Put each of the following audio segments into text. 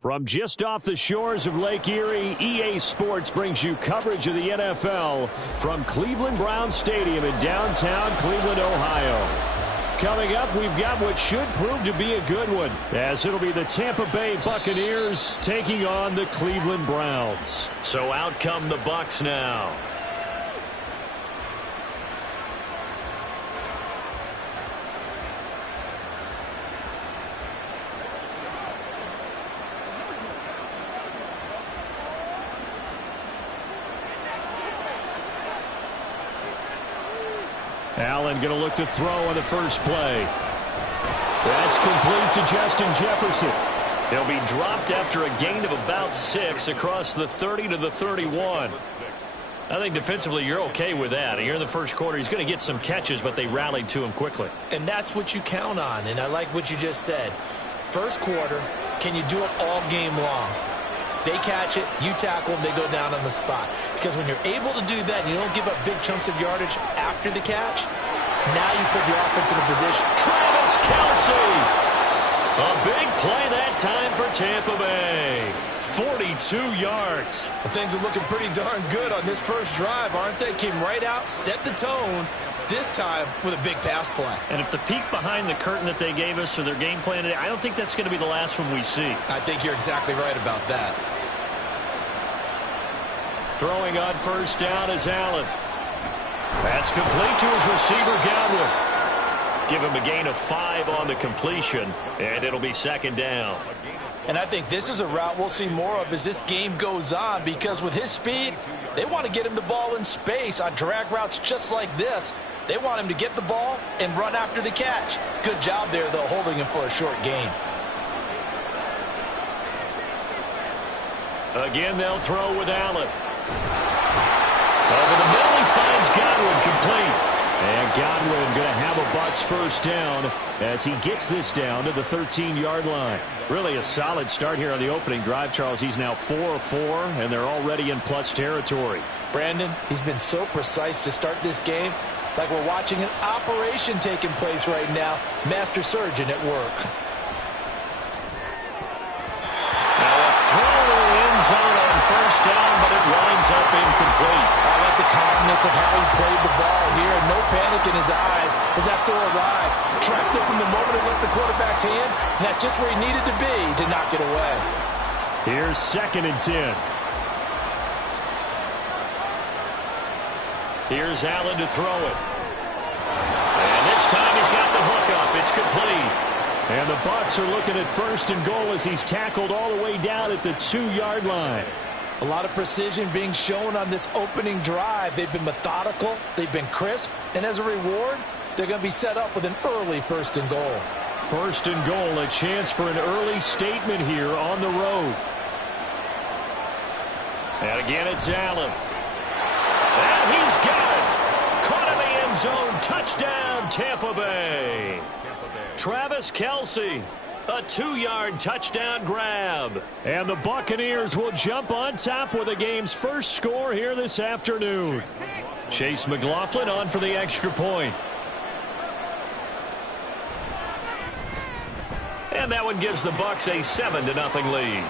From just off the shores of Lake Erie, EA Sports brings you coverage of the NFL from Cleveland Browns Stadium in downtown Cleveland, Ohio. Coming up, we've got what should prove to be a good one, as it'll be the Tampa Bay Buccaneers taking on the Cleveland Browns. So out come the Bucs now. Allen going to look to throw on the first play. That's complete to Justin Jefferson. He'll be dropped after a gain of about 6 across the 30 to the 31. I think defensively you're okay with that. Here in the first quarter, he's going to get some catches, but they rallied to him quickly. And that's what you count on, and I like what you just said. First quarter, can you do it all game long? They catch it, you tackle them, they go down on the spot. Because when you're able to do that and you don't give up big chunks of yardage after the catch, now you put the offense in a position. Travis Kelce! A big play that time for Tampa Bay. 42 yards. Well, things are looking pretty darn good on this first drive, aren't they? Came right out, set the tone, this time with a big pass play. And if the peek behind the curtain that they gave us or their game plan today, I don't think that's going to be the last one we see. I think you're exactly right about that. Throwing on first down is Allen. That's complete to his receiver, Godwin. Give him a gain of 5 on the completion, and it'll be second down. And I think this is a route we'll see more of as this game goes on, because with his speed, they want to get him the ball in space on drag routes just like this. They want him to get the ball and run after the catch. Good job there, though, holding him for a short gain. Again, they'll throw with Allen. Over the middle, he finds Godwin complete. And Godwin going to have a Bucs first down as he gets this down to the 13-yard line. Really a solid start here on the opening drive, Charles. He's now 4 of 4, and they're already in plus territory. Brandon, he's been so precise to start this game, like we're watching an operation taking place right now. Master surgeon at work. Now a throw to the end zone on first down, but it winds up incomplete. I like the calmness of how he played the ball here, and no panic in his eyes as that throw arrived. Tracked it from the moment it left the quarterback's hand, and that's just where he needed to be to knock it away. Here's 2nd and 10. Here's Allen to throw it. And this time he's got the hook up. It's complete. And the Bucs are looking at 1st and goal as he's tackled all the way down at the 2-yard line. A lot of precision being shown on this opening drive. They've been methodical, they've been crisp, and as a reward, they're going to be set up with an early 1st and goal. 1st and goal, a chance for an early statement here on the road. And again, it's Allen. And he's got it. Caught in the end zone. Touchdown, Tampa Bay. Travis Kelce. A 2-yard touchdown grab. And the Buccaneers will jump on top with the game's first score here this afternoon. Chase McLaughlin on for the extra point. And that one gives the Bucs a 7-0 lead.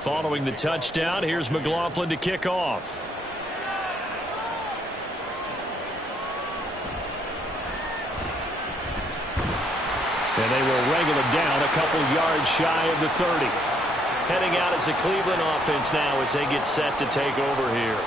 Following the touchdown, here's McLaughlin to kick off. And they will wrangle it down a couple yards shy of the 30. Heading out as the Cleveland offense now as they get set to take over here.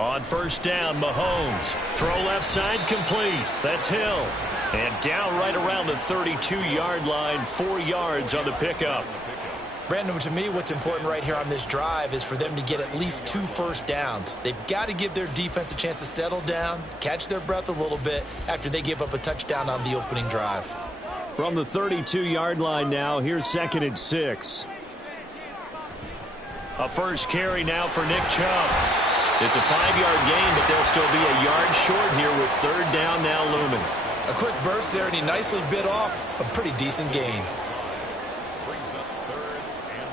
On first down, Mahomes. Throw left side complete. That's Hill. And down right around the 32-yard line, 4 yards on the pickup. Brandon, to me, what's important right here on this drive is for them to get at least 2 first downs. They've got to give their defense a chance to settle down, catch their breath a little bit after they give up a touchdown on the opening drive. From the 32-yard line now, here's 2nd and 6. A first carry now for Nick Chubb. It's a 5-yard gain, but they'll still be a yard short here with 3rd down now looming. A quick burst there, and he nicely bit off a pretty decent gain. Brings up 3rd and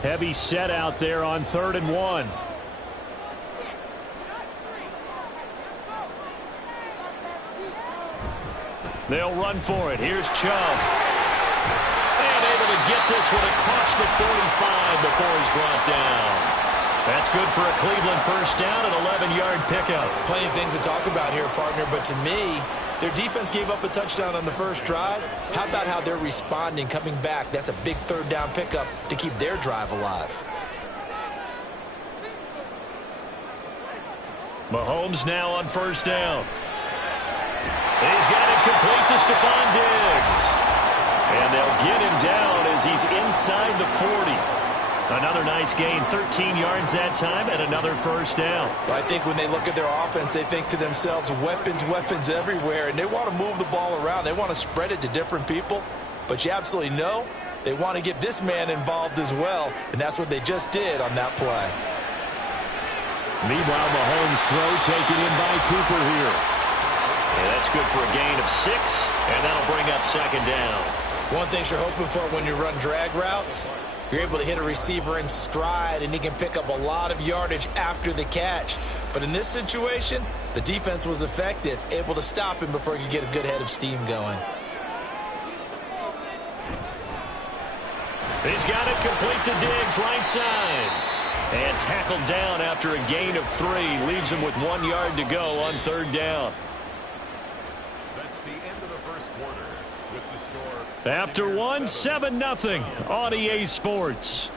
1. Heavy set out there on 3rd and 1. They'll run for it. Here's Chubb. And able to get this one across the 45 before he's brought down. That's good for a Cleveland first down, an 11-yard pickup. Plenty of things to talk about here, partner, but to me, their defense gave up a touchdown on the first drive. How about how they're responding, coming back? That's a big 3rd down pickup to keep their drive alive. Mahomes now on first down. He's got it complete to Stephon Diggs. And they'll get him down as he's inside the 40. Another nice gain, 13 yards that time, and another first down. I think when they look at their offense, they think to themselves, weapons, weapons everywhere, and they want to move the ball around. They want to spread it to different people, but you absolutely know they want to get this man involved as well, and that's what they just did on that play. Meanwhile, Mahomes' throw taken in by Cooper here. Yeah, that's good for a gain of 6, and that'll bring up 2nd down. One thing you're hoping for when you run drag routes, you're able to hit a receiver in stride, and he can pick up a lot of yardage after the catch. But in this situation, the defense was effective, able to stop him before he could get a good head of steam going. He's got it complete to Diggs, right side. And tackled down after a gain of 3. Leaves him with 1 yard to go on 3rd down. That's the end of the first quarter with the score. After 1, 7-0 on EA Sports.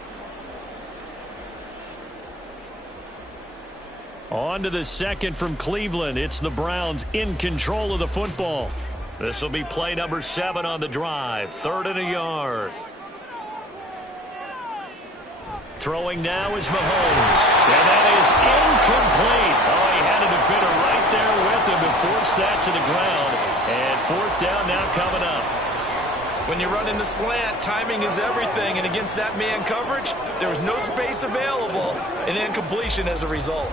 On to the 2nd from Cleveland. It's the Browns in control of the football. This will be play number 7 on the drive. 3rd and a yard. Throwing now is Mahomes. And that is incomplete. Oh, he had a defender right there with him to force that to the ground. And 4th down now coming up. When you run in the slant, timing is everything, and against that man coverage, there was no space available, and incompletion as a result.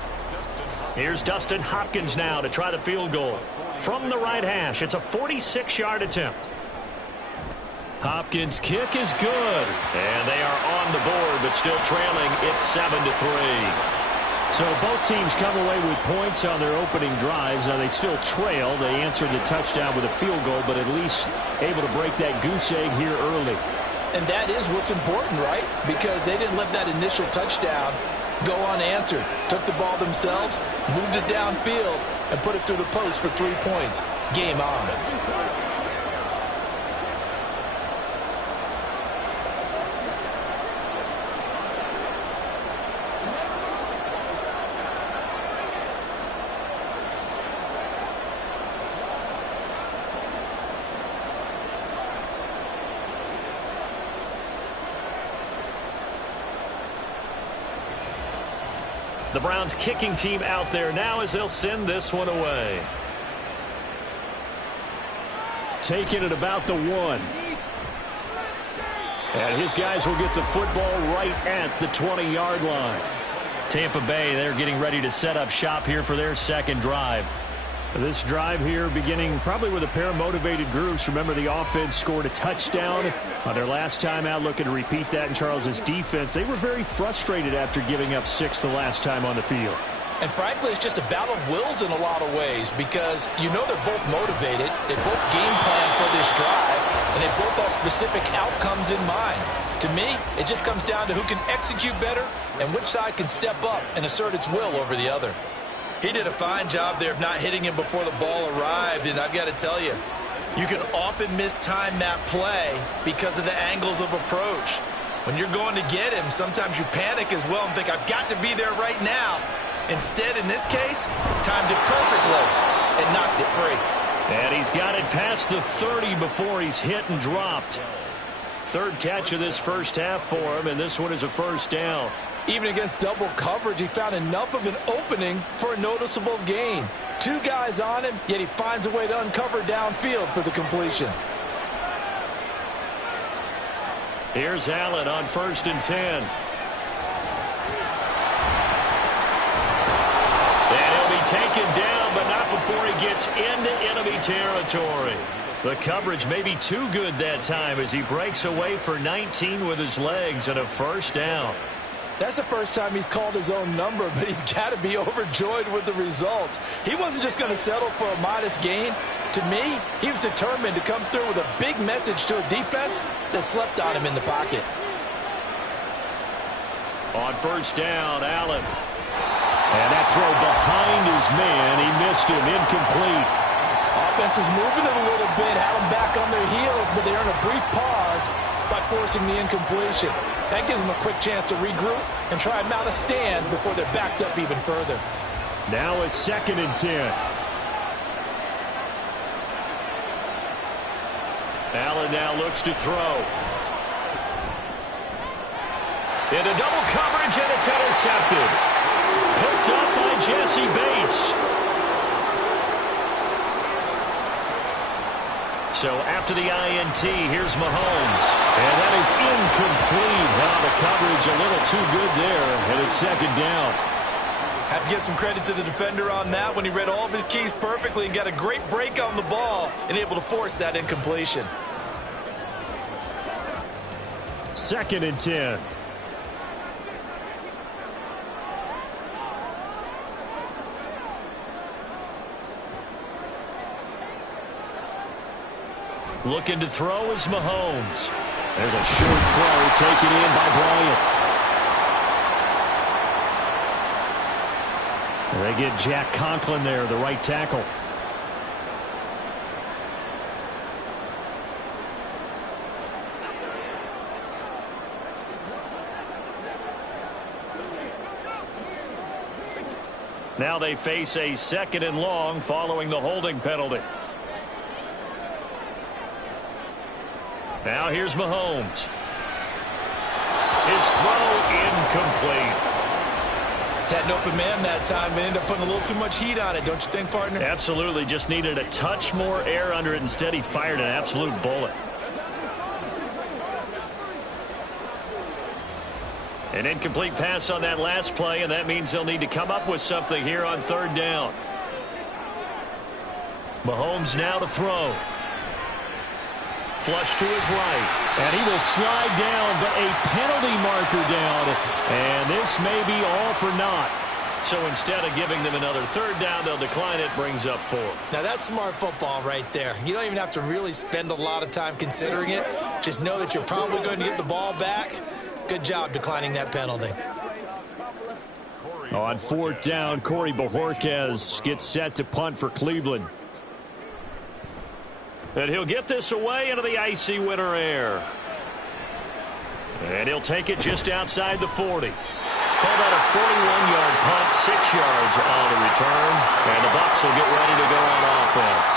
Here's Dustin Hopkins now to try the field goal. From the right hash, it's a 46-yard attempt. Hopkins' kick is good, and they are on the board, but still trailing. It's 7-3. So both teams come away with points on their opening drives. Now they still trail. They answered the touchdown with a field goal, but at least able to break that goose egg here early. And that is what's important, right? Because they didn't let that initial touchdown go unanswered. Took the ball themselves, moved it downfield, and put it through the post for 3 points. Game on. The Browns kicking team out there now as they'll send this one away. Taking it about the 1. And his guys will get the football right at the 20-yard line. Tampa Bay, they're getting ready to set up shop here for their 2nd drive. This drive here beginning probably with a pair of motivated groups. Remember, the offense scored a touchdown on their last time out, looking to repeat that in Charles's defense. They were very frustrated after giving up 6 the last time on the field. And frankly, it's just a battle of wills in a lot of ways because you know they're both motivated. They both game plan for this drive, and they both have specific outcomes in mind. To me, it just comes down to who can execute better and which side can step up and assert its will over the other. He did a fine job there of not hitting him before the ball arrived, and I've got to tell you, you can often mistime that play because of the angles of approach. When you're going to get him, sometimes you panic as well and think, I've got to be there right now. Instead, in this case, timed it perfectly and knocked it free. And he's got it past the 30 before he's hit and dropped. Third catch of this first half for him, and this one is a first down. Even against double coverage, he found enough of an opening for a noticeable gain. Two guys on him, yet he finds a way to uncover downfield for the completion. Here's Allen on 1st and 10. And he'll be taken down, but not before he gets into enemy territory. The coverage may be too good that time as he breaks away for 19 with his legs and a first down. That's the first time he's called his own number, but he's got to be overjoyed with the results. He wasn't just going to settle for a modest gain. To me, he was determined to come through with a big message to a defense that slept on him in the pocket. On first down, Allen. And that throw behind his man. He missed him. Incomplete. Offense was moving it a little bit, had them back on their heels, but they earned a brief pause by forcing the incompletion. That gives them a quick chance to regroup and try and mount a stand before they're backed up even further. Now a 2nd and 10. Allen now looks to throw. Into double coverage, and it's intercepted. Picked up by Jesse Bates. So after the INT, here's Mahomes. And that is incomplete. Now the coverage a little too good there, and it's 2nd down. Have to give some credit to the defender on that when he read all of his keys perfectly and got a great break on the ball and able to force that incompletion. 2nd and 10. Looking to throw is Mahomes. There's a short throw taken in by Bryant. They get Jack Conklin there, the right tackle. Now they face a 2nd and long following the holding penalty. Now here's Mahomes. His throw incomplete. Had an open man that time, but ended up putting a little too much heat on it, don't you think, partner? Absolutely. Just needed a touch more air under it. Instead, he fired an absolute bullet. An incomplete pass on that last play, and that means they'll need to come up with something here on 3rd down. Mahomes now to throw. Flush to his right, and he will slide down, but a penalty marker down, and this may be all for naught. So instead of giving them another 3rd down, they'll decline it, brings up 4. Now that's smart football right there. You don't even have to really spend a lot of time considering it. Just know that you're probably going to get the ball back. Good job declining that penalty. On 4th down, Corey Bojorquez gets set to punt for Cleveland. And he'll get this away into the icy winter air. And he'll take it just outside the 40. Called out a 41-yard punt, 6 yards on the return. And the Bucs will get ready to go on offense.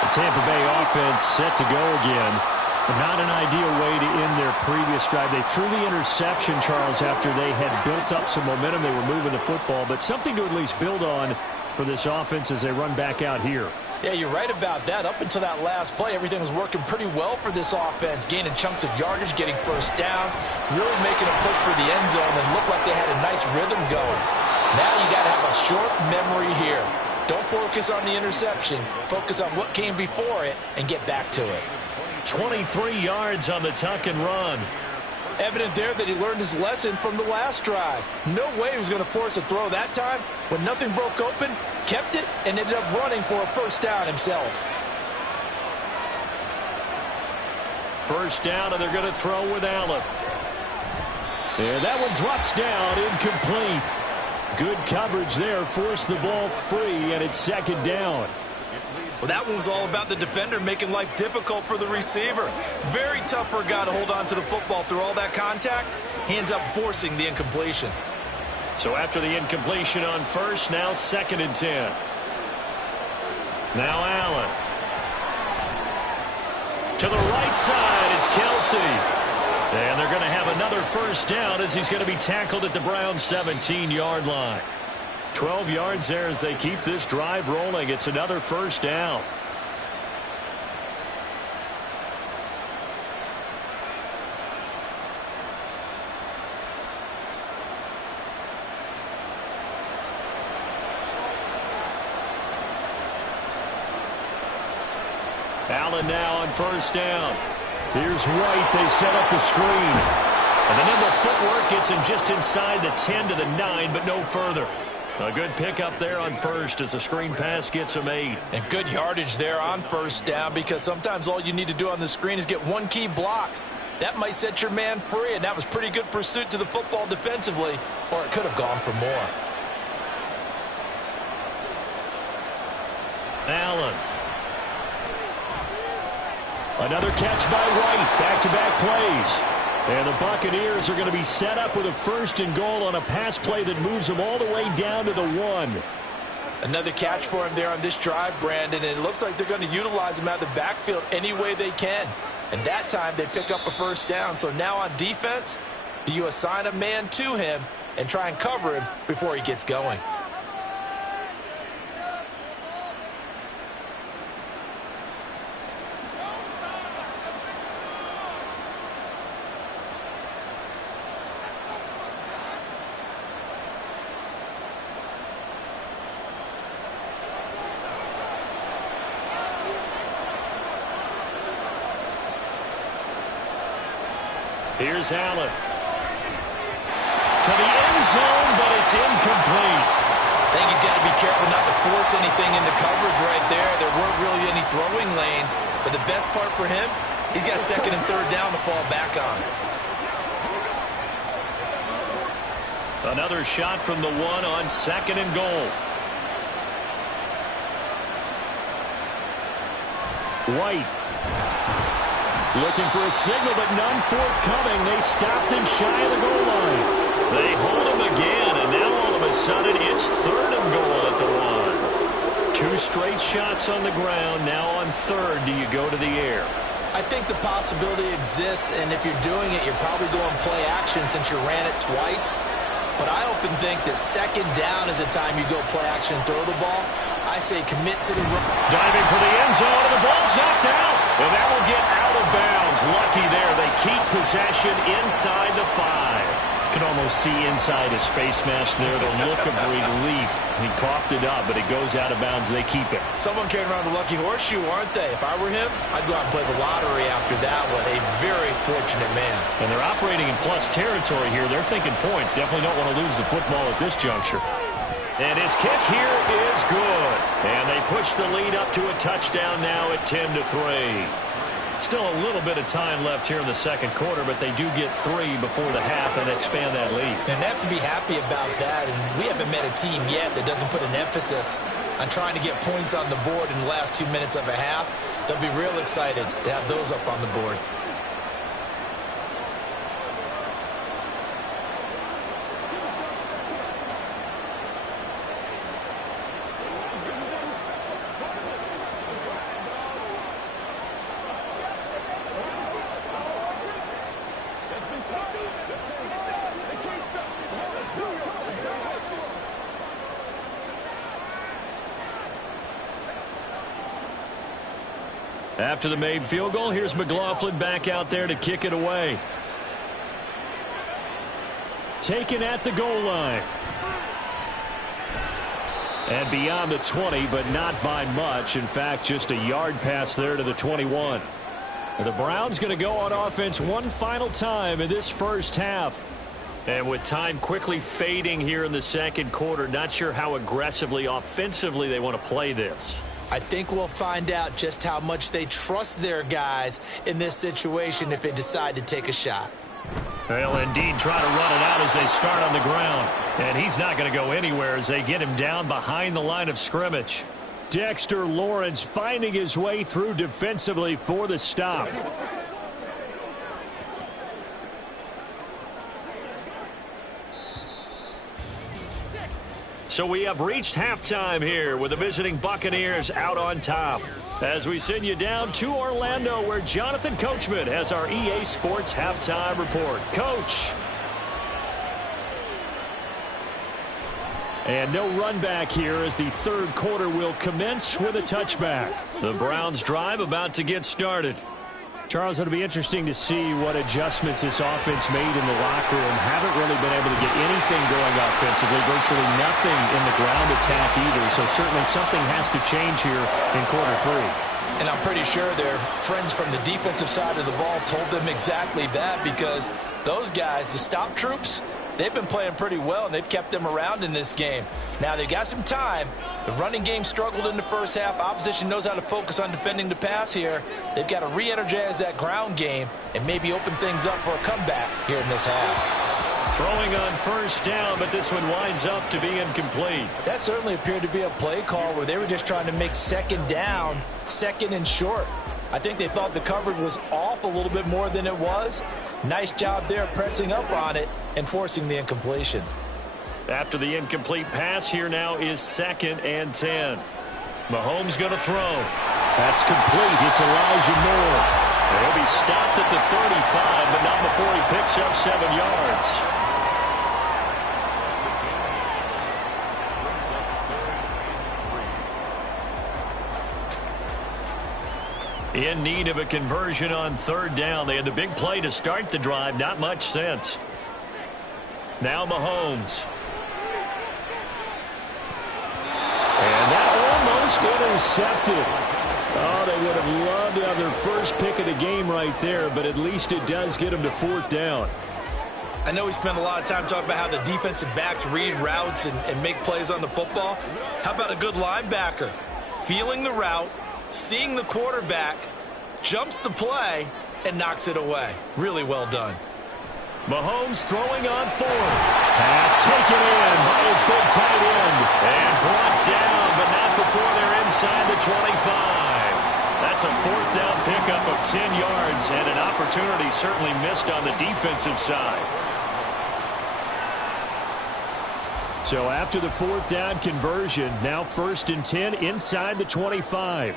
The Tampa Bay offense set to go again. But not an ideal way to end their previous drive. They threw the interception, Charles, after they had built up some momentum. They were moving the football, but something to at least build on for this offense as they run back out here. Yeah, you're right about that. Up until that last play, everything was working pretty well for this offense, gaining chunks of yardage, getting first downs, really making a push for the end zone, and looked like they had a nice rhythm going. Now you got to have a short memory here. Don't focus on the interception. Focus on what came before it and get back to it. 23 yards on the tuck and run. Evident there that he learned his lesson from the last drive. No way he was going to force a throw that time. When nothing broke open, kept it, and ended up running for a first down himself. First down, and they're going to throw with Allen. And that one drops down, incomplete. Good coverage there, forced the ball free, and it's 2nd down. Well, that one was all about the defender making life difficult for the receiver. Very tough for a guy to hold on to the football through all that contact. He ends up forcing the incompletion. So after the incompletion on first, now 2nd and 10. Now Allen. To the right side, it's Kelsey. And they're going to have another first down as he's going to be tackled at the Browns' 17-yard line. 12 yards there as they keep this drive rolling. It's another first down. Allen now on first down. Here's White. They set up the screen. And the nimble footwork gets him just inside the 10 to the 9, but no further. A good pickup there on first as the screen pass gets him 8. And good yardage there on first down, because sometimes all you need to do on the screen is get one key block. That might set your man free, and that was pretty good pursuit to the football defensively, or it could have gone for more. Allen. Another catch by White. Back-to-back plays. And the Buccaneers are going to be set up with a 1st and goal on a pass play that moves them all the way down to the 1. Another catch for him there on this drive, Brandon, and it looks like they're going to utilize him out of the backfield any way they can. And that time they pick up a first down. So now on defense, do you assign a man to him and try and cover him before he gets going? Here's Allen. To the end zone, but it's incomplete. I think he's got to be careful not to force anything into coverage right there. There weren't really any throwing lanes, but the best part for him, he's got 2nd and 3rd down to fall back on. Another shot from the 1 on 2nd and goal. White. Looking for a signal, but none forthcoming. They stopped him shy of the goal line. They hold him again, and now all of a sudden it's 3rd and goal at the 1. 2 straight shots on the ground. Now on 3rd, do you go to the air? I think the possibility exists, and if you're doing it, you're probably going play action since you ran it twice. But I often think that 2nd down is the time you go play action and throw the ball. I say commit to the run. Diving for the end zone, and the ball's knocked out. And that will get out of bounds. Lucky there. They keep possession inside the 5. You can almost see inside his face mask there the look of relief. He coughed it up, but it goes out of bounds. They keep it. Someone carrying around a lucky horseshoe, aren't they? If I were him, I'd go out and play the lottery after that one. A very fortunate man. And they're operating in plus territory here. They're thinking points. Definitely don't want to lose the football at this juncture. And his kick here is good. And they push the lead up to a touchdown now at 10-3. Still a little bit of time left here in the 2nd quarter, but they do get 3 before the half and expand that lead. And they have to be happy about that. And we haven't met a team yet that doesn't put an emphasis on trying to get points on the board in the last 2 minutes of a half. They'll be real excited to have those up on the board. After the made field goal, here's McLaughlin back out there to kick it away. Taken at the goal line. And beyond the 20, but not by much. In fact, just a yard pass there to the 21. And the Browns going to go on offense one final time in this first half. And with time quickly fading here in the 2nd quarter, not sure how aggressively, offensively they want to play this. I think we'll find out just how much they trust their guys in this situation if they decide to take a shot. They'll indeed try to run it out as they start on the ground. And he's not going to go anywhere as they get him down behind the line of scrimmage. Dexter Lawrence finding his way through defensively for the stop. So we have reached halftime here with the visiting Buccaneers out on top. As we send you down to Orlando, where Jonathan Coachman has our EA Sports Halftime Report. Coach. And no run back here as the third quarter will commence with a touchback. The Browns drive about to get started. Charles, it'll be interesting to see what adjustments this offense made in the locker room. Haven't really been able to get anything going offensively, virtually nothing in the ground attack either. So certainly something has to change here in quarter three. And I'm pretty sure their friends from the defensive side of the ball told them exactly that, because those guys, the stop troops, they've been playing pretty well, and they've kept them around in this game. Now, they got some time. The running game struggled in the first half. Opposition knows how to focus on defending the pass here. They've got to re-energize that ground game and maybe open things up for a comeback here in this half. Throwing on first down, but this one winds up to be incomplete. That certainly appeared to be a play call where they were just trying to make second down, second and short. I think they thought the coverage was off a little bit more than it was. Nice job there pressing up on it and forcing the incompletion. After the incomplete pass, here now is 2nd and 10. Mahomes going to throw. That's complete. It's Elijah Moore. He'll be stopped at the 35, but not before he picks up 7 yards. In need of a conversion on third down. They had the big play to start the drive. Not much sense. Now Mahomes. And that almost intercepted. Oh, they would have loved to have their first pick of the game right there, but at least it does get them to 4th down. I know we spent a lot of time talking about how the defensive backs read routes and make plays on the football. How about a good linebacker? Feeling the route, seeing the quarterback, jumps the play, and knocks it away. Really well done. Mahomes throwing on 4th. Pass taken in by his big tight end. And brought down, but not before they're inside the 25. That's a 4th down pickup of 10 yards, and an opportunity certainly missed on the defensive side. So after the 4th down conversion, now 1st and 10 inside the 25.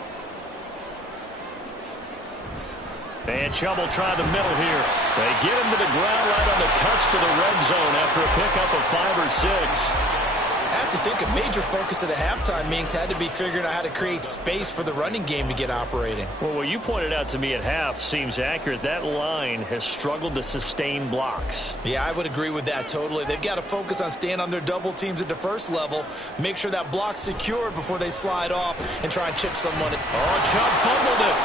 And Chubb will try the middle here. They get him to the ground right on the cusp of the red zone after a pickup of 5 or 6. I have to think a major focus of the halftime meetings had to be figuring out how to create space for the running game to get operating. Well, what you pointed out to me at half seems accurate. That line has struggled to sustain blocks. Yeah, I would agree with that totally. They've got to focus on staying on their double teams at the first level, make sure that block's secured before they slide off and try and chip someone. Oh, Chubb fumbled it.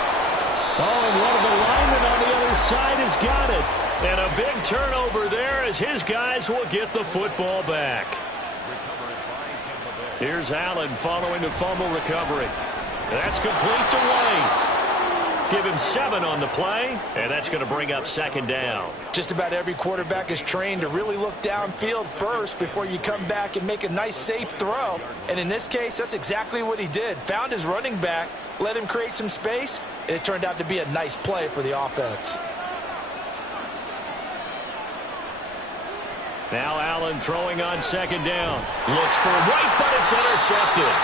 Oh, and one of the linemen on the other side has got it. And a big turnover there as his guys will get the football back. Here's Allen following the fumble recovery. That's complete to White. Give him 7 on the play, and that's going to bring up 2nd down. Just about every quarterback is trained to really look downfield first before you come back and make a nice, safe throw. And in this case, that's exactly what he did. Found his running back, let him create some space, and it turned out to be a nice play for the offense. Now Allen throwing on 2nd down. Looks for White, but it's intercepted.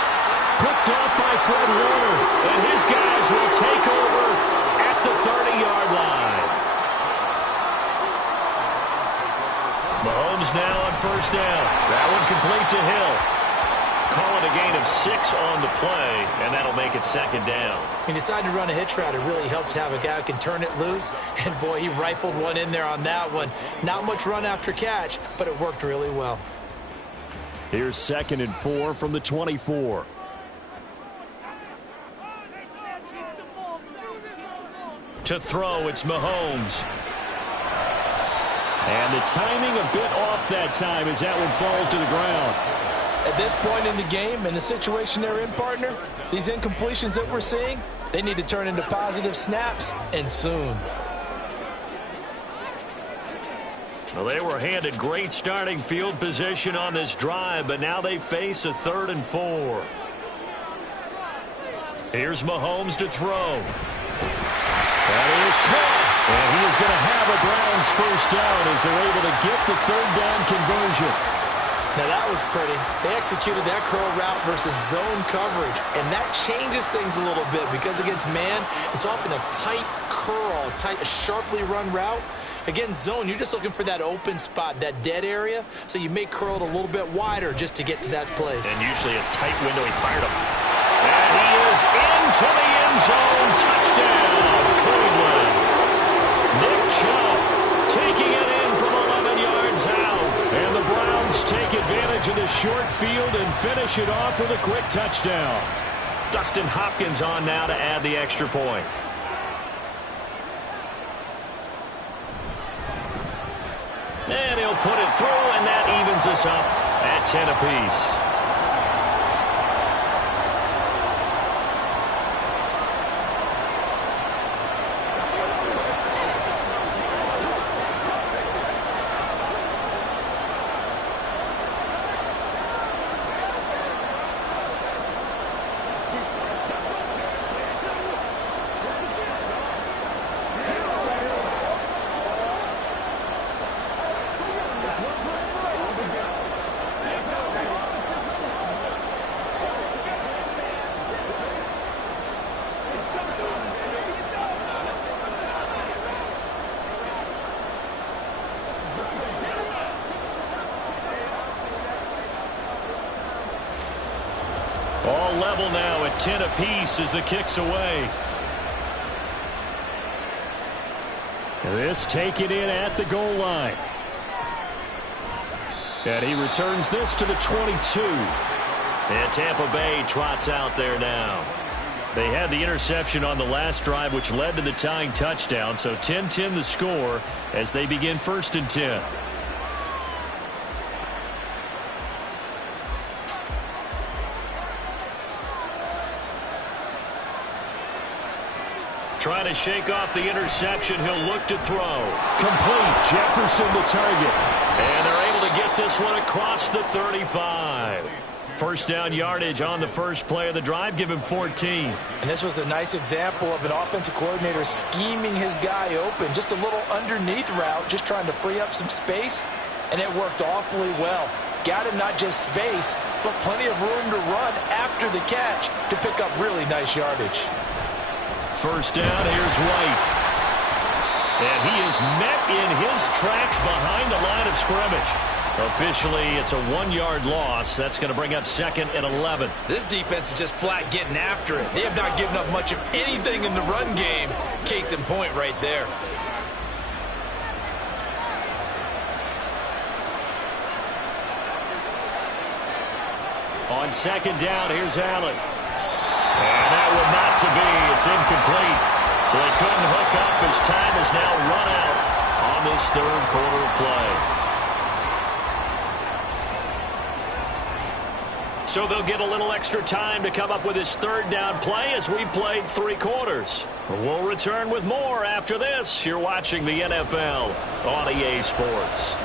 Picked off by Fred Warner, and his guys will take over at the 30-yard line. Mahomes now on 1st down. That one complete to Hill. Call it a gain of 6 on the play, and that'll make it 2nd down. He decided to run a hitch route. It really helps to have a guy who can turn it loose. And, boy, he rifled one in there on that one. Not much run after catch, but it worked really well. Here's 2nd and 4 from the 24. To throw, it's Mahomes. And the timing a bit off that time as that one falls to the ground. At this point in the game, in the situation they're in, partner, these incompletions that we're seeing, they need to turn into positive snaps, and soon. Well, they were handed great starting field position on this drive, but now they face a 3rd and 4. Here's Mahomes to throw. That is caught. And he is going to have a Browns first down as they're able to get the third down conversion. Now that was pretty. They executed that curl route versus zone coverage, and that changes things a little bit because against man, it's often a tight curl, a sharply run route. Against zone, you're just looking for that open spot, that dead area, so you may curl it a little bit wider just to get to that place. And usually a tight window. He fired him. And he is into the end zone. Touchdown, Cleveland. Nick Chubb taking it in from 11 yards out. And the Browns take advantage of the short field and finish it off with a quick touchdown. Dustin Hopkins on now to add the extra point. And he'll put it through, and that evens us up at 10 apiece. All level now at 10 apiece as the kick's away. This taken in at the goal line. And he returns this to the 22. And Tampa Bay trots out there now. They had the interception on the last drive, which led to the tying touchdown. So 10-10 the score as they begin 1st and 10. Trying to shake off the interception. He'll look to throw. Complete. Jefferson the target. And they're able to get this one across the 35. First down yardage on the first play of the drive. Give him 14. And this was a nice example of an offensive coordinator scheming his guy open. Just a little underneath route, just trying to free up some space. And it worked awfully well. Got him not just space, but plenty of room to run after the catch to pick up really nice yardage. First down, here's White. And he is met in his tracks behind the line of scrimmage. Officially, it's a 1-yard loss. That's going to bring up 2nd and 11. This defense is just flat getting after it. They have not given up much of anything in the run game. Case in point right there. On 2nd down, here's Allen. And that would not to be. It's incomplete. So they couldn't hook up as time is now run out on this 3rd quarter of play. So they'll get a little extra time to come up with his 3rd down play as we've played 3 quarters. We'll return with more after this. You're watching the NFL on EA Sports.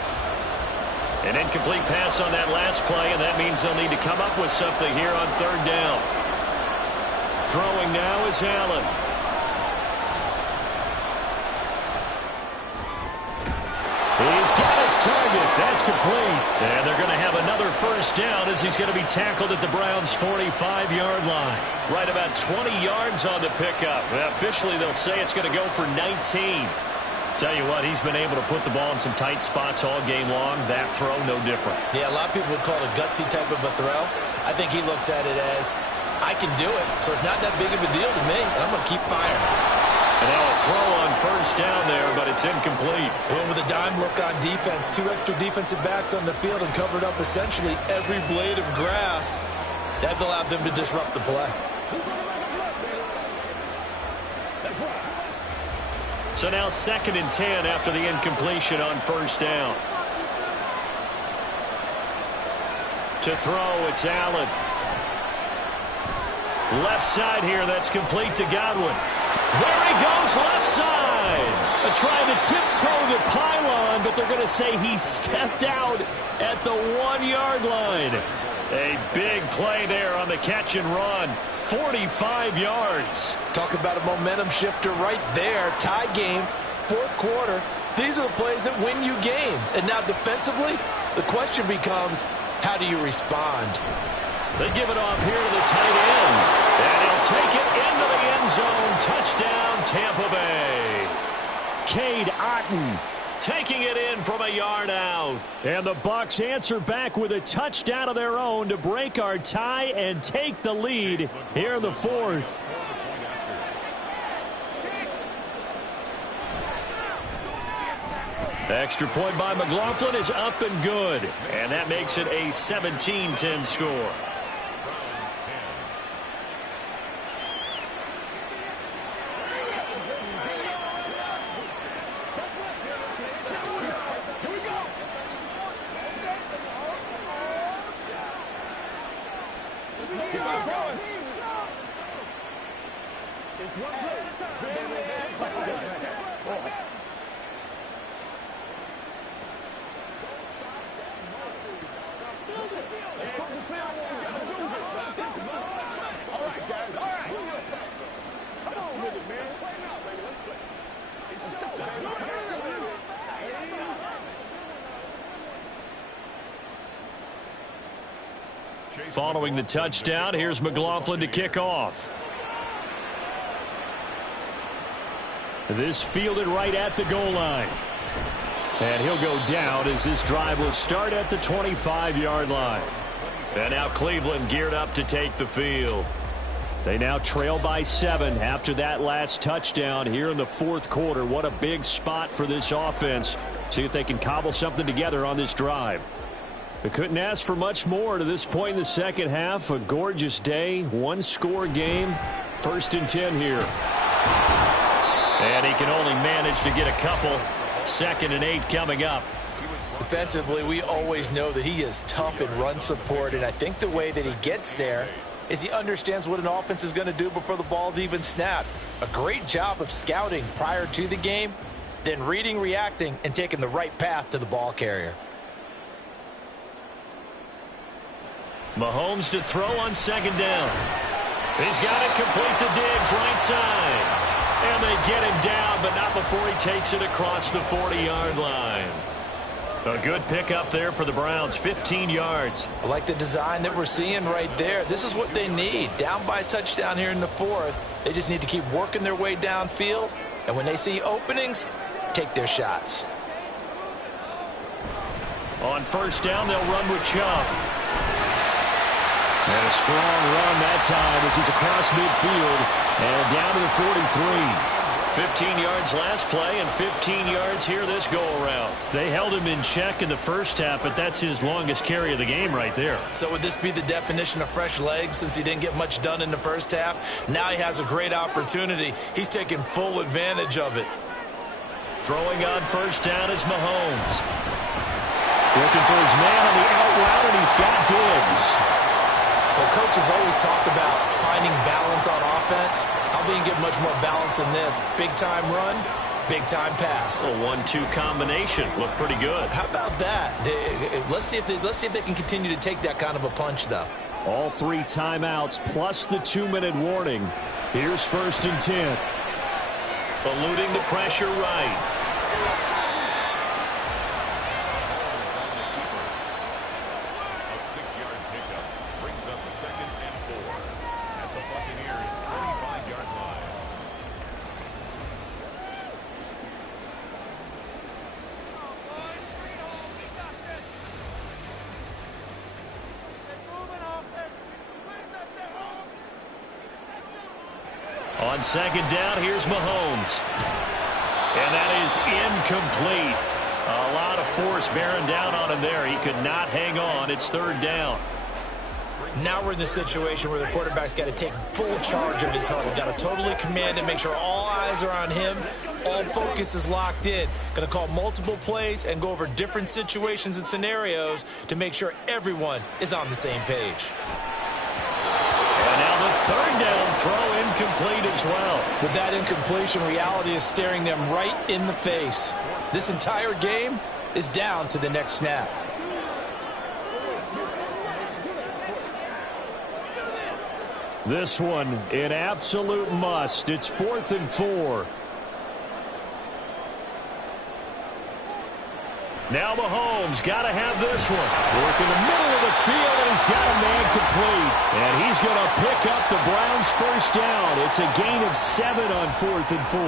An incomplete pass on that last play, and that means they'll need to come up with something here on 3rd down. Throwing now is Allen. He's got his target. That's complete. And they're going to have another first down as he's going to be tackled at the Browns' 45-yard line. Right about 20 yards on the pickup. Officially, they'll say it's going to go for 19. Tell you what, he's been able to put the ball in some tight spots all game long. That throw, no different. Yeah, a lot of people would call it a gutsy type of a throw. I think he looks at it as, I can do it, so it's not that big of a deal to me, and I'm going to keep firing. And now a throw on first down there, but it's incomplete. Went with a dime look on defense. 2 extra defensive backs on the field and covered up essentially every blade of grass. That allowed them to disrupt the play. So now 2nd and 10 after the incompletion on first down. To throw, it's Allen. Left side here, that's complete to Godwin. There he goes, left side. Trying to tiptoe the pylon, but they're going to say he stepped out at the 1-yard line. A big play there on the catch and run. 45 yards. Talk about a momentum shifter right there. Tie game, fourth quarter. These are the plays that win you games. And now defensively, the question becomes, how do you respond? They give it off here to the tight end. And he'll take it into the end zone. Touchdown, Tampa Bay. Cade Otton taking it in from a yard out. And the Bucs answer back with a touchdown of their own to break our tie and take the lead here in the fourth. The extra point by McLaughlin is up and good. And that makes it a 17-10 score. Following the touchdown, here's McLaughlin to kick off. This fielded right at the goal line. And he'll go down as this drive will start at the 25-yard line. And now Cleveland geared up to take the field. They now trail by 7 after that last touchdown here in the fourth quarter. What a big spot for this offense. See if they can cobble something together on this drive. They couldn't ask for much more to this point in the second half. A gorgeous day, one-score game. 1st and 10 here. And he can only manage to get a couple. 2nd and 8 coming up. Defensively, we always know that he is tough in run support, and I think the way that he gets there is he understands what an offense is going to do before the ball's even snapped. A great job of scouting prior to the game, then reading, reacting, and taking the right path to the ball carrier. Mahomes to throw on 2nd down. He's got it complete to Diggs, right side. And they get him down, but not before he takes it across the 40-yard line. A good pickup there for the Browns, 15 yards. I like the design that we're seeing right there. This is what they need. Down by a touchdown here in the fourth. They just need to keep working their way downfield. And when they see openings, take their shots. On 1st down, they'll run with Chubb. And a strong run that time as he's across midfield and down to the 43. 15 yards last play and 15 yards here this go-around. They held him in check in the first half, but that's his longest carry of the game right there. So would this be the definition of fresh legs since he didn't get much done in the first half? Now he has a great opportunity. He's taking full advantage of it. Throwing on 1st down is Mahomes. Looking for his man on the out route, and he's got Diggs. Well, coaches always talk about finding balance on offense. How they can get much more balance than this? Big-time run, big-time pass. A 1-2 combination. Looked pretty good. How about that? Let's see if they can continue to take that kind of a punch, though. All 3 timeouts plus the 2-minute warning. Here's 1st and 10. Eluding the pressure right. On 2nd down, here's Mahomes. And that is incomplete. A lot of force bearing down on him there. He could not hang on. It's 3rd down. Now we're in the situation where the quarterback's got to take full charge of his huddle. Got to totally command it, make sure all eyes are on him. All focus is locked in. Going to call multiple plays and go over different situations and scenarios to make sure everyone is on the same page. And now the 3rd down throw incomplete as well. With that incompletion, reality is staring them right in the face. This entire game is down to the next snap. This one, an absolute must. It's 4th and 4. Now Mahomes got to have this one. Work in the middle of the field, and he's got a man complete. And he's going to pick up the Browns' first down. It's a gain of 7 on 4th and 4.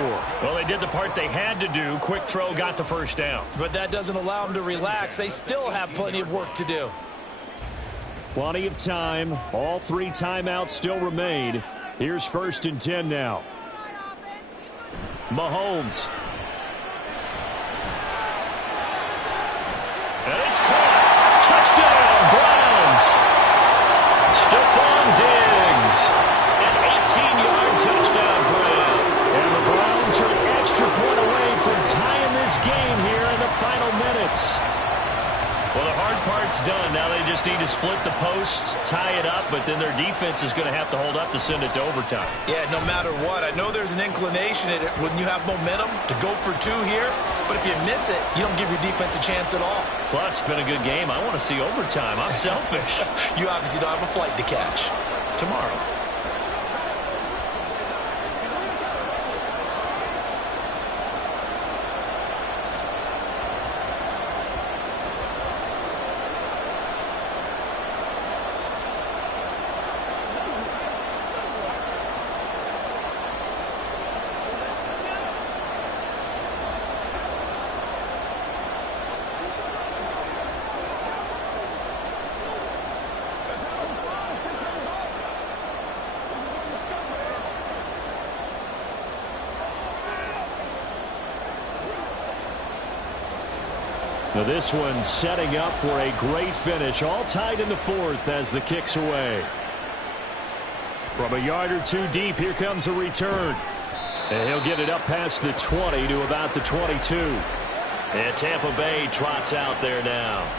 Well, they did the part they had to do. Quick throw, got the first down. But that doesn't allow them to relax. They still have plenty of work to do. Plenty of time. All 3 timeouts still remain. Here's 1st and 10 now. Mahomes. And it's caught. Touchdown, Browns. Stephon Diggs. An 18-yard touchdown grab. And the Browns are an extra point away from tying this game here in the final minutes. Well, the hard part's done. Now they just need to split the posts, tie it up, but then their defense is going to have to hold up to send it to overtime. Yeah, no matter what. I know there's an inclination in it when you have momentum to go for 2 here, but if you miss it, you don't give your defense a chance at all. Plus, it's been a good game. I want to see overtime. I'm selfish. You obviously don't have a flight to catch. Tomorrow. Now this one setting up for a great finish. All tied in the 4th as the kick's away. From a yard or 2 deep, here comes a return. And he'll get it up past the 20 to about the 22. And Tampa Bay trots out there now.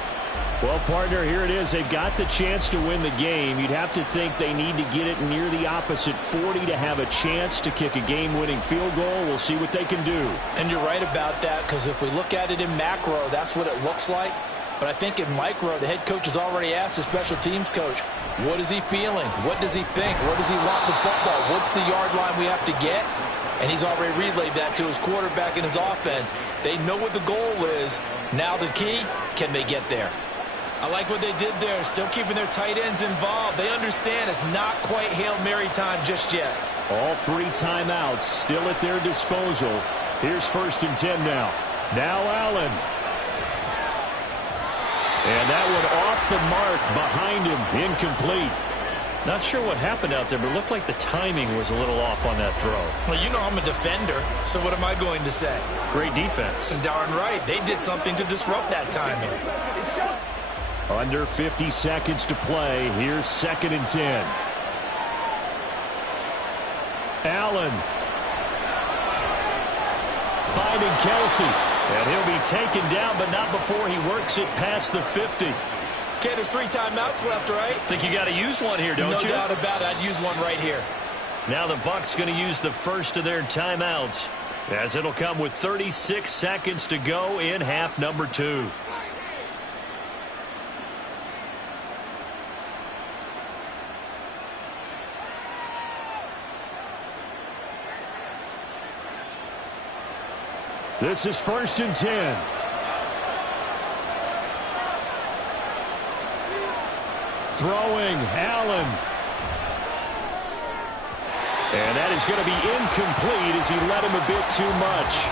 Well, partner, here it is. They've got the chance to win the game. You'd have to think they need to get it near the opposite 40 to have a chance to kick a game-winning field goal. We'll see what they can do. And you're right about that, because if we look at it in macro, that's what it looks like. But I think in micro, the head coach has already asked the special teams coach, what is he feeling? What does he think? Where does he want the football? What's the yard line we have to get? And he's already relayed that to his quarterback and his offense. They know what the goal is. Now the key, can they get there? I like what they did there, still keeping their tight ends involved. They understand it's not quite Hail Mary time just yet. All 3 timeouts still at their disposal. Here's 1st and 10 now. Now Allen. And that one off the mark behind him, incomplete. Not sure what happened out there, but it looked like the timing was a little off on that throw. Well, you know I'm a defender, so what am I going to say? Great defense. Darn right. They did something to disrupt that timing. Under 50 seconds to play. Here's 2nd and 10. Allen. Finding Kelsey. And he'll be taken down, but not before he works it past the 50. Okay, there's 3 timeouts left, right? Think you got to use one here, don't you? No doubt about it. I'd use one right here. Now the Bucs going to use the first of their timeouts, as it'll come with 36 seconds to go in half number 2. This is 1st and 10. Throwing, Allen. And that is going to be incomplete as he let him a bit too much.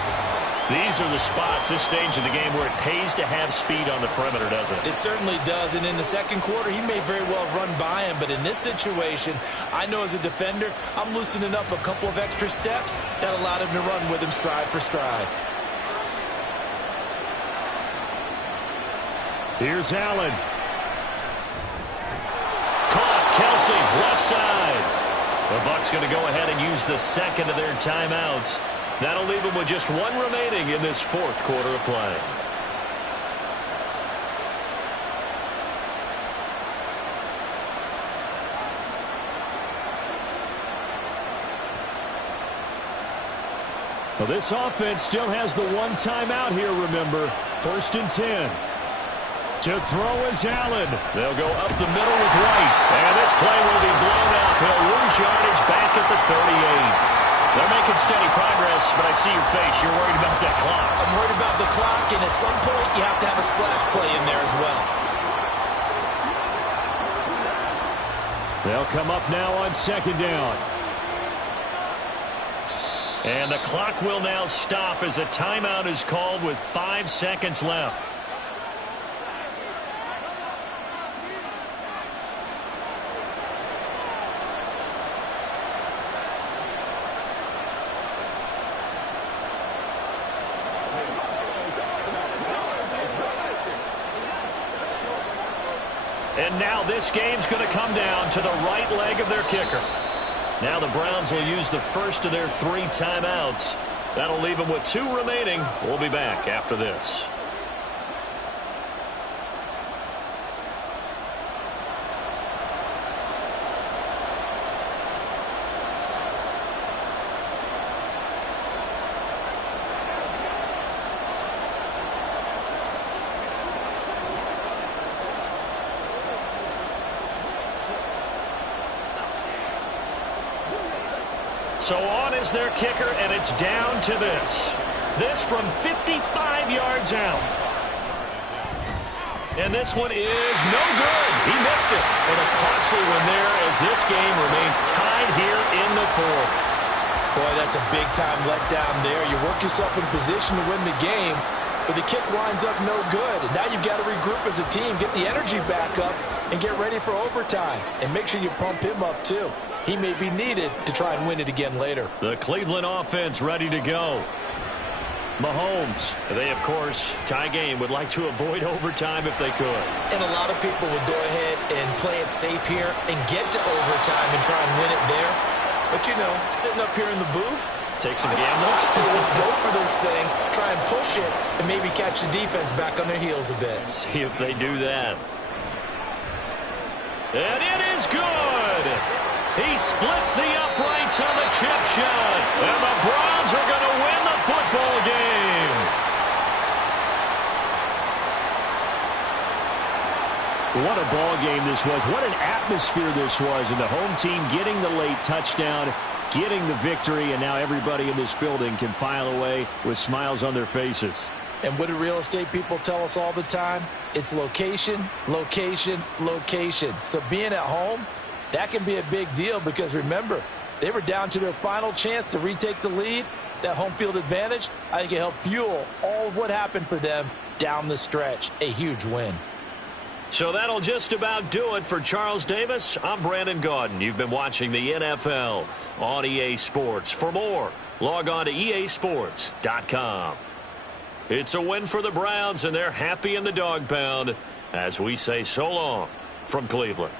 These are the spots, this stage of the game, where it pays to have speed on the perimeter, doesn't it? It certainly does, and in the second quarter, he may very well run by him, but in this situation, I know as a defender, I'm loosening up a couple of extra steps that allowed him to run with him stride for stride. Here's Allen. Caught, Kelsey, left side. The Bucs going to go ahead and use the second of their timeouts. That'll leave them with just 1 remaining in this 4th quarter of play. Well, this offense still has the 1 timeout here, remember. 1st and 10. To throw is Allen. They'll go up the middle with White. And this play will be blown up. He'll lose yardage back at the 38. They're making steady progress, but I see your face. You're worried about that clock. I'm worried about the clock, and at some point, you have to have a splash play in there as well. They'll come up now on second down. And the clock will now stop as a timeout is called with 5 seconds left. And now this game's going to come down to the right leg of their kicker. Now the Browns will use the first of their 3 timeouts. That'll leave them with 2 remaining. We'll be back after this. So on is their kicker, and it's down to this. This from 55 yards out. And this one is no good. He missed it. And a costly one there as this game remains tied here in the 4th. Boy, that's a big-time letdown there. You work yourself in position to win the game, but the kick winds up no good. And now you've got to regroup as a team, get the energy back up, and get ready for overtime. And make sure you pump him up, too. He may be needed to try and win it again later. The Cleveland offense ready to go. Mahomes, they, of course, tie game, would like to avoid overtime if they could. And a lot of people would go ahead and play it safe here and get to overtime and try and win it there. But, you know, sitting up here in the booth, take some gambles. Let's go for this thing, try and push it, and maybe catch the defense back on their heels a bit. See if they do that. And it is good. He splits the uprights on the chip shot. And the Browns are going to win the football game. What a ball game this was. What an atmosphere this was. And the home team getting the late touchdown, getting the victory, and now everybody in this building can file away with smiles on their faces. And what do real estate people tell us all the time? It's location, location, location. So being at home, that can be a big deal because, remember, they were down to their final chance to retake the lead. That home field advantage, I think it helped fuel all of what happened for them down the stretch. A huge win. So that'll just about do it for Charles Davis. I'm Brandon Gaudin. You've been watching the NFL on EA Sports. For more, log on to easports.com. It's a win for the Browns, and they're happy in the dog pound as we say so long from Cleveland.